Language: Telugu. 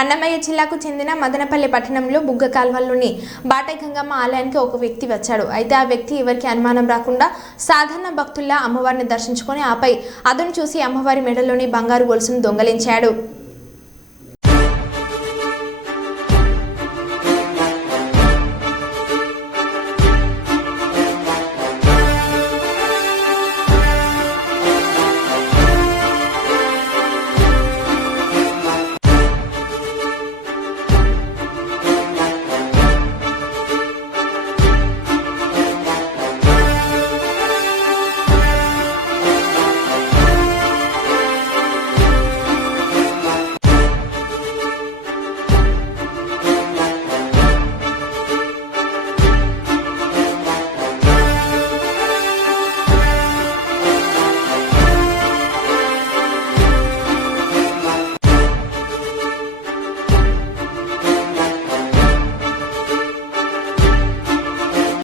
అన్నమయ్య జిల్లాకు చెందిన మదనపల్లి పట్టణంలో బుగ్గ కాల్వల్లోని బాటై గంగమ్మ ఆలయానికి ఒక వ్యక్తి వచ్చాడు. అయితే ఆ వ్యక్తి ఎవరికి అనుమానం రాకుండా సాధారణ భక్తుల్లా అమ్మవారిని దర్శించుకొని ఆపై అతను చూసి అమ్మవారి మెడలోని బంగారు గొలుసును దొంగలించాడు.